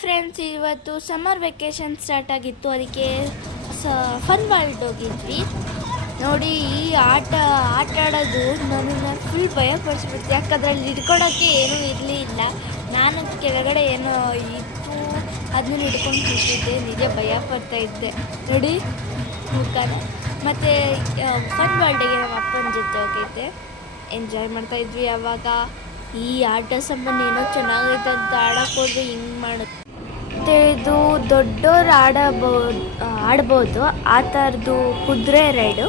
Friends, ಇವತ್ತು summer vacation start ಆಗಿತ್ತು. ಅದಕ್ಕೆ ಫನ್ ವರ್ಲ್ಡ್ ಹೋಗಿದ್ವಿ. ನೋಡಿ, ಈ ಆಟ ಆಡೋದು ನನ್ನನ್ನು ಫುಲ್ ಭಯಪಡಿಸ್ಬಿಡ್ತು. ಯಾಕಂದ್ರೆ ಅಲ್ಲಿ ಹಿಡ್ಕೊಳೋಕ್ಕೆ ಏನೂ ಇರಲಿಲ್ಲ. ನಾನು ಕೆಳಗಡೆ ಏನೋ ಇತ್ತು, ಅದನ್ನ ಹಿಡ್ಕೊಂಡು ಕೂತಿದ್ದೆ. ನಿಜ ಭಯ ಪಡ್ತಾ ಇದ್ದೆ ನೋಡಿ ಮುಖಾನ. ಮತ್ತು ಫನ್ ವರ್ಲ್ಡಿಗೆ ನಮ್ಮ ಅಪ್ಪನ ಜೊತೆ ಹೋಗಿದ್ದೆ. ಎಂಜಾಯ್ ಮಾಡ್ತಾಯಿದ್ವಿ. ಆವಾಗ ಈ ಆಟ ಸಂಬಂಧ ಏನೋ ಚೆನ್ನಾಗೈತೆ ಅಂತ ಆಡೋಕೆ ಹೋದ್ರೆ ಹಿಂಗೆ ಮಾಡುತ್ತೆ. ಇದು ದೊಡ್ಡೋರು ಆಡ್ಬೋದು ಆ ಥರದ್ದು ಕುದುರೆ ರೈಡು.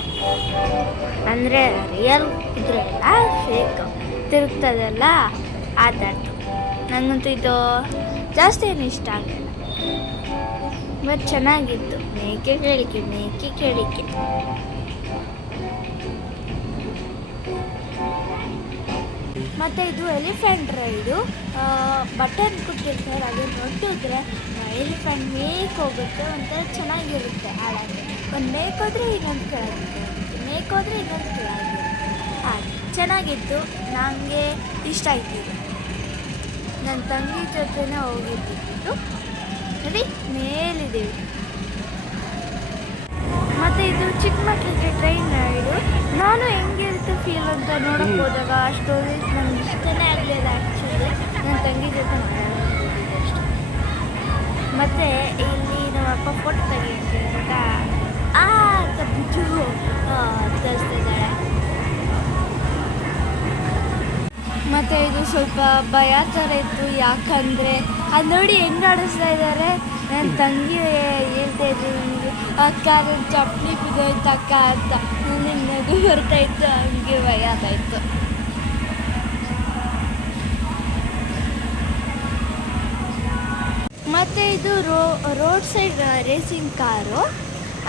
ಅಂದರೆ ರಿಯಲ್ ಕುದುರೆ ಅಲ್ಲ, ಫೇಕ್ ತಿರುಗ್ತದಲ್ಲ ಆ ಥರದ್ದು. ನನಗಂತೂ ಇದು ಜಾಸ್ತಿ ಏನು ಇಷ್ಟ ಆಗಲ್ಲ, ಬಟ್ ಚೆನ್ನಾಗಿತ್ತು. ಮೇಕೆ ಕೇಳಿಕೆ ಮತ್ತು ಇದು ಎಲಿಫೆಂಟ್ ರೈಡು. ಬಟನ್ ಕೊಟ್ಟಿರ್ತಾರೆ, ಅದನ್ನು ನೋಡಿದ್ರೆ ಎಲಿಫೆಂಟ್ ಮೇಕ್ ಹೋಗುತ್ತೆ. ಒಂಥರ ಚೆನ್ನಾಗಿರುತ್ತೆ ಆಡೋಕ್ಕೆ. ಒಂದು ಮೇಕ್ ಹೋದರೆ ಇನ್ನೊಂದು ಕೆಳಗಿರುತ್ತೆ, ಮೇಕ್ ಹೋದರೆ ಇನ್ನೊಂದು ಕೆಳಗಿರುತ್ತೆ. ಹಾಗೆ ಚೆನ್ನಾಗಿತ್ತು, ನನಗೆ ಇಷ್ಟ ಆಯ್ತು. ನನ್ನ ತಂಗಿ ಜೊತೆನೇ ಹೋಗಿದ್ದು ನೋಡಿ, ಮೇಲಿದ್ದೀವಿ. ಮತ್ತು ಇದು ಚಿಕ್ಕ ಮಕ್ಕಳಿಗೆ ಟ್ರೈನ್ ರೈಡು. ನಾನು ಹೆಂಗಿರುತ್ತೆ ಫೀಲ್ ಅಂತ ನೋಡೋಕೆ ಹೋದಾಗ ಅಷ್ಟು ನನಗೆ ಇಷ್ಟನೇ ಆಗಲಿಲ್ಲ ಆ್ಯಕ್ಚುಲಿ. ನನ್ನ ತಂಗಿ ಜೊತೆ ಮಾಡೋದಿದ್ದು ಅಷ್ಟೆ. ಮತ್ತು ಇಲ್ಲಿ ನಮ್ಮ ಅಪ್ಪ ಫೋಟೋ ತೆಗಿಯೋಕ್ಕಿಂತ ಅಂತ ಬಿಟ್ಟು ತರಿಸ್ತಿದ್ದಾಳೆ. ಮತ್ತು ಇದು ಸ್ವಲ್ಪ ಭಯ ಥರ ಇತ್ತು, ಯಾಕಂದರೆ ಅದು ನೋಡಿ ಹೆಂಗೆ ಆಡಿಸ್ತಾ ಇದ್ದಾರೆ. ನನ್ನ ತಂಗಿ ಹೇಳ್ತಾ ಇದ್ರು ನನಗೆ, ಅಕ್ಕ ನನ್ನ ಚಪ್ಪಲಿ ಬಿದ್ದೋಯ್ತು ಅಕ್ಕ ಅಂತ. ನನಗೆ ನಗು ಬರ್ತಾಯಿತ್ತು, ಹಂಗೆ ಭಯ ಆಗ್ತಾಯಿತ್ತು. ಮತ್ತು ಇದು ರೋಡ್ ಸೈಡ್ ರೇಸಿಂಗ್ ಕಾರು.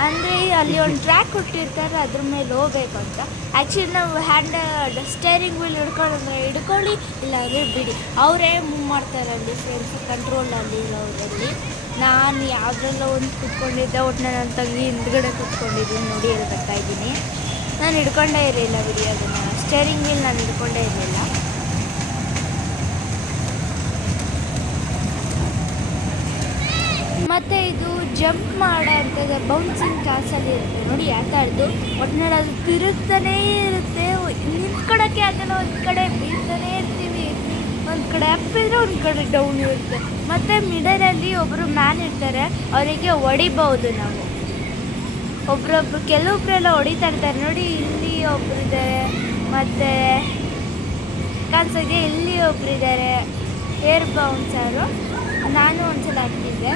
ಅಂದರೆ ಅಲ್ಲಿ ಒಂದು ಟ್ರ್ಯಾಕ್ ಕೊಟ್ಟಿರ್ತಾರೆ, ಅದ್ರ ಮೇಲೆ ಹೋಗ್ಬೇಕು ಅಂತ. ಆ್ಯಕ್ಚುಲಿ ನಾವು ಸ್ಟೇರಿಂಗ್ ವೀಲ್ ಹಿಡ್ಕೊಳ್ಳಿ ಇಲ್ಲಾಂದರೆ ಬಿಡಿ, ಅವರೇ ಮೂವ್ ಮಾಡ್ತಾರೆ ಅಲ್ಲಿ ಫ್ರೆಂಡ್ಸ್, ಕಂಟ್ರೋಲಲ್ಲಿ ಇರೋರಲ್ಲಿ. ನಾನು ಯಾವುದ್ರಲ್ಲ ಒಂದು ಕೂತ್ಕೊಂಡಿದ್ದೆ, ಒಟ್ಟಿನ ನನ್ನ ತಂಗಿ ಹಿಂದ್ಗಡೆ ಕೂತ್ಕೊಂಡಿದ್ದೀನಿ. ನೋಡಿ ಅಲ್ಲಿ ಬರ್ತಾಯಿದ್ದೀನಿ. ನಾನು ಹಿಡ್ಕೊಂಡೇ ಇರಲಿಲ್ಲ ಬಿಡಿ ಅದನ್ನು, ಸ್ಟೇರಿಂಗ್ ವೀಲ್ ನಾನು ಹಿಡ್ಕೊಂಡೇ ಇರಲಿಲ್ಲ. ಮತ್ತು ಇದು ಜಂಪ್ ಮಾಡೋ ಅಂಥದ್ದು ಬೌನ್ಸಿಂಗ್ ಕ್ಯಾಸಲ್ಲಿ ಇರುತ್ತೆ ನೋಡಿ, ಆ ಥರದ್ದು. ಒಟ್ಟಿನಲ್ಲಿ ಅದು ತಿರುಗ್ತಾನೇ ಇರುತ್ತೆ, ನಿಂತ್ಕೊಳ್ಳೋಕ್ಕೆ ಆಗಲ್ಲ. ಒಂದು ಕಡೆ ಬೀಳ್ತಾನೇ ಇರ್ತೀವಿ, ಒಂದು ಕಡೆ ಅಪ್ ಇದ್ದರೆ ಒಂದು ಕಡೆ ಡೌನ್ ಇರುತ್ತೆ. ಮತ್ತು ಮಿಡಲಲ್ಲಿ ಒಬ್ಬರು ಮ್ಯಾನ್ ಇರ್ತಾರೆ, ಅವರಿಗೆ ಹೊಡಿಬೋದು ನಾವು. ಕೆಲವೊಬ್ಬರೆಲ್ಲ ಹೊಡಿತಾ ಇರ್ತಾರೆ ನೋಡಿ. ಇಲ್ಲಿ ಒಬ್ಬರಿದ್ದಾರೆ, ಮತ್ತು ಕಾಣಿಸೋಕ್ಕೆ ಇಲ್ಲಿ ಒಬ್ಬರಿದ್ದಾರೆ ಏರ್ ಬೌನ್ಸರು. ನಾನು ಒಂದ್ಸಲ ಹತ್ತಿದ್ದೆ,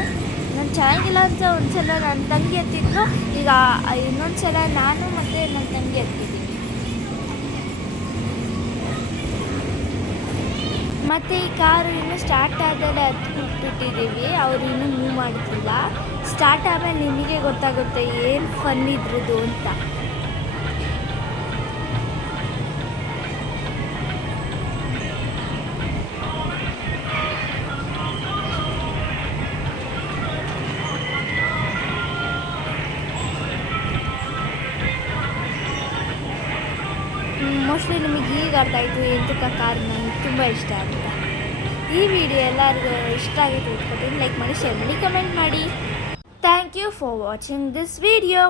ನಾನು ಚೆನ್ನಾಗಿಲ್ಲ ಅಂತ ಒಂದ್ಸಲ ನನ್ನ ತಂಗಿ ಹತ್ತಿದ್ರು. ಈಗ ಇನ್ನೊಂದು ಸಲ ನಾನು ಮತ್ತು ನನ್ನ ತಂಗಿ ಹತ್ತಿದ್ದೀನಿ. ಮತ್ತು ಈ ಕಾರು ಇನ್ನೂ ಸ್ಟಾರ್ಟ್ ಆದಲ್ಲೇ ಹತ್ಬಿಟ್ಟಿದ್ದೀವಿ. ಅವರು ಇನ್ನೂ ಮೂವ್ ಮಾಡ್ತಿಲ್ಲ. ಸ್ಟಾರ್ಟ್ ಆದಮೇಲೆ ನಿಮಗೆ ಗೊತ್ತಾಗುತ್ತೆ ಏನು ಫನ್ ಇದ್ರದ್ದು ಅಂತ. ಮೋಸ್ಟ್ಲಿ ನಿಮಗೆ ಈಗ ಅರ್ಥ ಆಯಿತು ಎಂತಕ್ಕ ಕಾರ್ ನನಗೆ ತುಂಬ ಇಷ್ಟ ಅಂತ. ಈ ವಿಡಿಯೋ ಎಲ್ಲರಿಗೂ ಇಷ್ಟ ಆಗಿತ್ತು ಇಟ್ಕೊತೀನಿ. ಲೈಕ್ ಮಾಡಿ, ಶೇರ್ ಮಾಡಿ, ಕಮೆಂಟ್ ಮಾಡಿ. Thank you for watching this video.